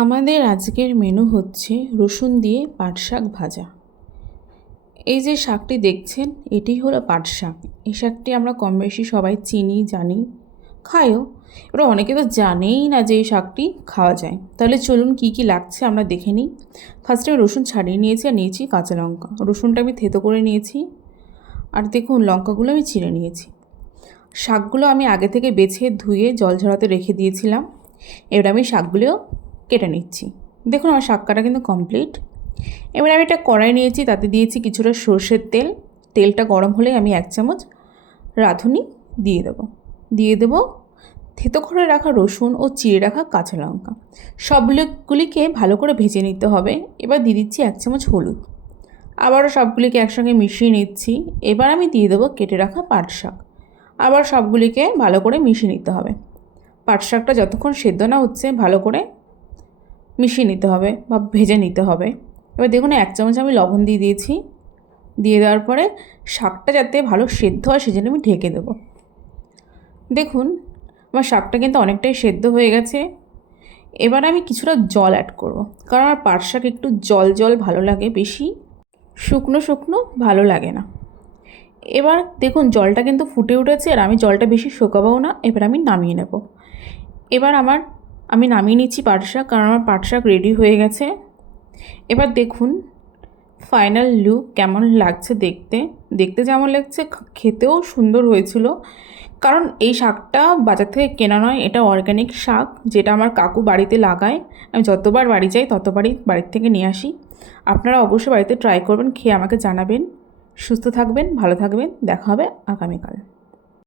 আমাদের আজকের মেনু হচ্ছে রসুন দিয়ে পাট শাক ভাজা। এই যে শাকটি দেখছেন এটি হলো পাট শাক। এই শাকটি আমরা কম বেশি সবাই চিনি, জানি, খাইও। এবার অনেকে তো জানেই না যে এই শাকটি খাওয়া যায়। তাহলে চলুন কি কি লাগছে আমরা দেখে নিই। ফার্স্টে আমি রসুন ছাড়িয়ে নিয়েছি আর নিয়েছি কাঁচা লঙ্কা। রসুনটা আমি থেতো করে নিয়েছি আর দেখুন লঙ্কাগুলো আমি ছিঁড়ে নিয়েছি। শাকগুলো আমি আগে থেকে বেছে ধুয়ে জল ঝরাতে রেখে দিয়েছিলাম। এবার আমি শাকগুলোও কেটে নিচ্ছি। দেখুন আমার শাক কাটা কিন্তু কমপ্লিট। এবার আমি একটা কড়াই নিয়েছি, তাতে দিয়েছি কিছুটা সর্ষের তেল। তেলটা গরম হলে আমি 1 চামচ রাঁধুনি দিয়ে দেবো থেতো করে রাখা রসুন ও চিড়ে রাখা কাঁচা লঙ্কা। সবগুলিকে ভালো করে ভেজে নিতে হবে। এবার দিয়ে দিচ্ছি 1 চামচ হলুদ। আবারও সবগুলিকে একসঙ্গে মিশিয়ে নিচ্ছি। এবার আমি দিয়ে দেবো কেটে রাখা পাট শাক। আবার সবগুলিকে ভালো করে মিশিয়ে নিতে হবে। পাট শাকটা যতক্ষণ সেদ্ধ না হচ্ছে ভালো করে মিশিয়ে নিতে হবে বা ভেজে নিতে হবে। এবার দেখুন 1 চামচ আমি লবণ দিয়ে দিয়েছি। দিয়ে দেওয়ার পরে শাকটা যাতে ভালো সেদ্ধ হয় সেজন্য আমি ঢেকে দেবো। দেখুন আমার শাকটা কিন্তু অনেকটাই সেদ্ধ হয়ে গেছে। এবার আমি কিছুটা জল অ্যাড করব, কারণ আমার পাট শাক একটু জল জল ভালো লাগে, বেশি শুকনো শুকনো ভালো লাগে না। এবার দেখুন জলটা কিন্তু ফুটে উঠেছে আর আমি জলটা বেশি শুকাবও না। এবার আমি নামিয়ে নেব। এবার আমি নামিয়ে নিচ্ছি পাট শাক, কারণ আমার পাট শাক রেডি হয়ে গেছে। এবার দেখুন ফাইনাল লুক কেমন লাগছে দেখতে যেমন লাগছে খেতেও সুন্দর হয়েছিল। কারণ এই শাকটা বাজার থেকে কেনা নয়, এটা অর্গ্যানিক শাক, যেটা আমার কাকু বাড়িতে লাগায়। আমি যতবার বাড়ি যাই ততবারই বাড়ির থেকে নিয়ে আসি। আপনারা অবশ্যই বাড়িতে ট্রাই করবেন, খেয়ে আমাকে জানাবেন। সুস্থ থাকবেন, ভালো থাকবেন, দেখা হবে আগামীকাল।